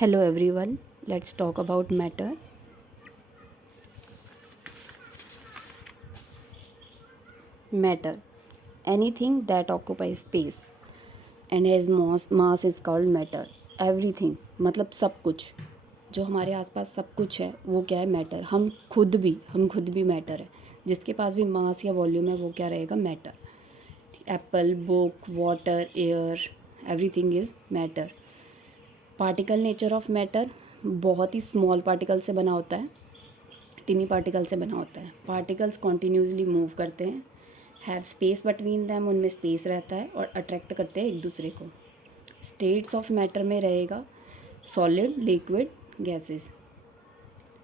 Hello everyone, let's talk about matter. Matter, anything that occupies space and has mass is called matter. Everything मतलब सब कुछ जो हमारे आसपास सब कुछ है वो क्या है मैटर. हम खुद भी मैटर है. जिसके पास भी मास या वॉल्यूम है वो क्या रहेगा matter. Apple, book, water, air, everything is matter. Particle nature of matter, बहुत ही स्मॉल पार्टिकल से बना होता है, टिनी पार्टिकल से बना होता है. पार्टिकल्स कॉन्टीन्यूसली मूव करते हैं, हैव स्पेस बिटवीन दैम, उनमें स्पेस रहता है और अट्रैक्ट करते हैं एक दूसरे को. स्टेट्स ऑफ मैटर में रहेगा सॉलिड, लिक्विड, गैसेस.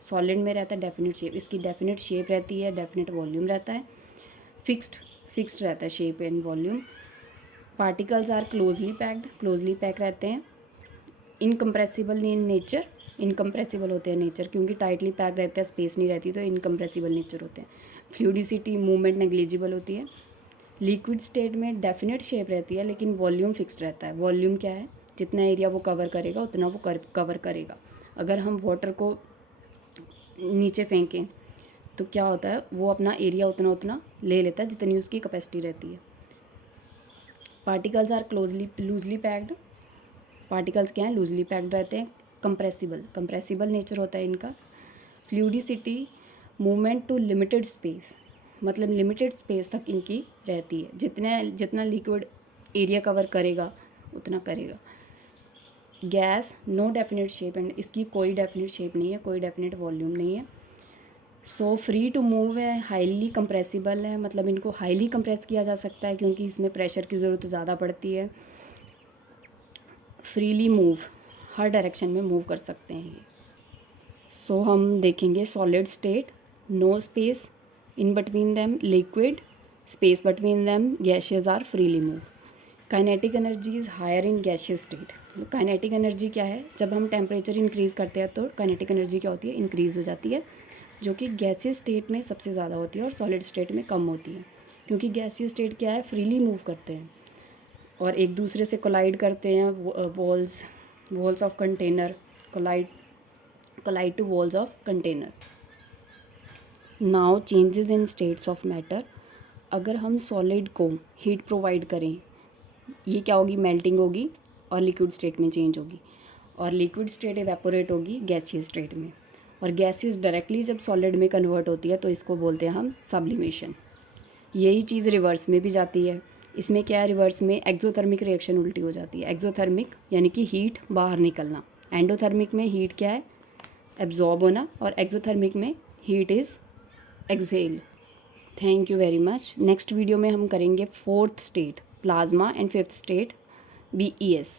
सॉलिड में रहता है डेफिनेट शेप, इसकी डेफिनेट शेप रहती है, डेफिनेट वॉल्यूम रहता है, फिक्स्ड रहता है shape and volume. Particles are closely pack रहते हैं. इनकम्प्रेसिबल इन नेचर, इनकम्प्रेसिबल होते हैं नेचर क्योंकि टाइटली पैक रहते हैं, स्पेस नहीं रहती तो इनकम्प्रेसिबल नेचर होते हैं. फ्लूइडिसिटी, मूवमेंट नेग्लिजिबल होती है. लिक्विड स्टेट में डेफिनेट शेप रहती है लेकिन वॉल्यूम फिक्स्ड रहता है. वॉल्यूम क्या है, जितना एरिया वो कवर करेगा उतना वो कवर करेगा. अगर हम वाटर को नीचे फेंकें तो क्या होता है, वो अपना एरिया उतना उतना ले लेता है जितनी उसकी कैपेसिटी रहती है. Particles are loosely packed. Particles क्या हैं, लूजली पैक्ड रहते हैं. कंप्रेसिबल नेचर होता है इनका. फ्लूइडिसिटी, मूवमेंट टू लिमिटेड स्पेस, मतलब लिमिटेड स्पेस तक इनकी रहती है. जितना लिक्विड एरिया कवर करेगा उतना करेगा. Gas, no definite shape, and इसकी कोई डेफिनेट शेप नहीं है, कोई डेफिनेट वॉल्यूम नहीं है. सो फ्री टू मूव है, हाईली कंप्रेसिबल है, मतलब इनको हाईली कंप्रेस किया जा सकता है क्योंकि इसमें प्रेशर की ज़रूरत ज़्यादा पड़ती है. फ्रीली मूव, हर डायरेक्शन में मूव कर सकते हैं ये. सो हम देखेंगे solid state, no space in between them, liquid, space between them, gases are freely move. Kinetic energy is higher in gaseous state. Kinetic energy क्या है, जब हम टेम्परेचर इंक्रीज़ करते हैं तो काइनेटिक एनर्जी क्या होती है, इंक्रीज़ हो जाती है, जो कि गैसियस स्टेट में सबसे ज़्यादा होती है और सॉलिड स्टेट में कम होती है. क्योंकि गैसियस स्टेट क्या है, फ्रीली मूव करते हैं और एक दूसरे से कोलाइड करते हैं. Walls of container collide to walls of container. Now changes in states of matter. अगर हम सॉलिड को हीट प्रोवाइड करें, ये क्या होगी, मेल्टिंग होगी और लिक्विड स्टेट में चेंज होगी. और लिक्विड स्टेट एवेपोरेट होगी गैसियस स्टेट में. और गैसियस डायरेक्टली जब सॉलिड में कन्वर्ट होती है तो इसको बोलते हैं हम सब्लिमेशन. यही चीज़ रिवर्स में भी जाती है. इसमें क्या है, रिवर्स में एक्जोथर्मिक रिएक्शन उल्टी हो जाती है. एक्जोथर्मिक यानी कि हीट बाहर निकलना. एंडोथर्मिक में हीट क्या है, एब्जॉर्ब होना, और एक्जोथर्मिक में heat is exhale. Thank you very much. Next video में हम करेंगे fourth state plasma and fifth state BES.